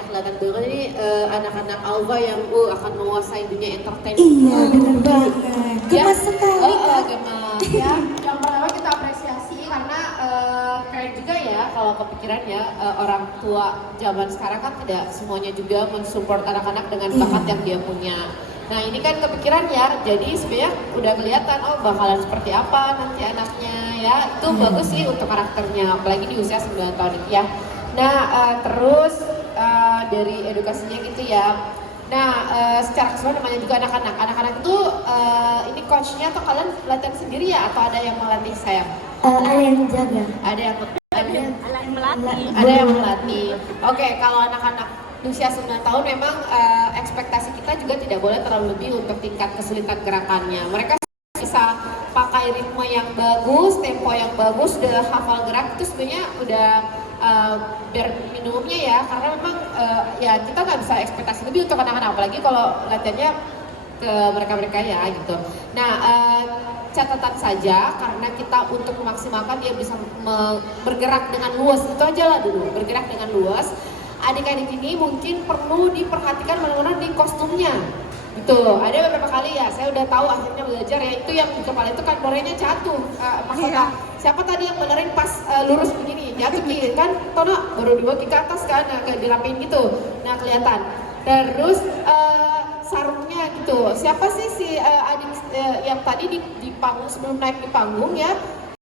ya, kelihatan banget ini anak-anak Alva yang akan menguasai dunia entertainment. Iya, benar banget. Gemas sekali, Kak. Gemas ya. Yang pertama kita apresiasi karena keren juga ya kalau kepikiran ya orang tua zaman sekarang kan tidak semuanya juga mensupport anak-anak dengan bakat yang dia punya. Nah ini kan kepikiran ya, jadi sebenarnya udah kelihatan bakalan seperti apa nanti anaknya ya. Itu bagus sih untuk karakternya, apalagi di usia 9 tahun itu ya. Nah terus dari edukasinya gitu ya. Nah secara keseluruhan namanya juga anak-anak. Anak-anak itu ini coachnya atau kalian latihan sendiri ya atau ada yang melatih saya? Ada yang jaga. Ada yang melatih. ada yang melatih. Oke, kalau anak-anak usia 9 tahun memang ekspektasi kita juga tidak boleh terlalu lebih untuk tingkat kesulitan gerakannya. Mereka bisa pakai ritme yang bagus, tempo yang bagus, udah hafal gerak itu sebenarnya udah biar minimumnya ya, karena memang ya kita nggak bisa ekspektasi lebih untuk anak-anak, apalagi kalau latihannya ke mereka-mereka ya gitu. Nah catatan saja karena kita untuk memaksimalkan dia bisa bergerak dengan luas, itu aja lah dulu, bergerak dengan luas. Adik-adik ini mungkin perlu diperhatikan benar-benar di kostumnya. Gitu, ada beberapa kali ya, saya udah tahu akhirnya belajar ya, itu yang di kepala itu kan borenya jatuh. Maksudnya siapa tadi yang benerin pas lurus begini, jatuh gitu kan, Tono baru dibagi ke atas kan, kayak dirapiin gitu, nah kelihatan. Terus sarungnya gitu, siapa sih si adik yang tadi di panggung sebelum naik di panggung ya,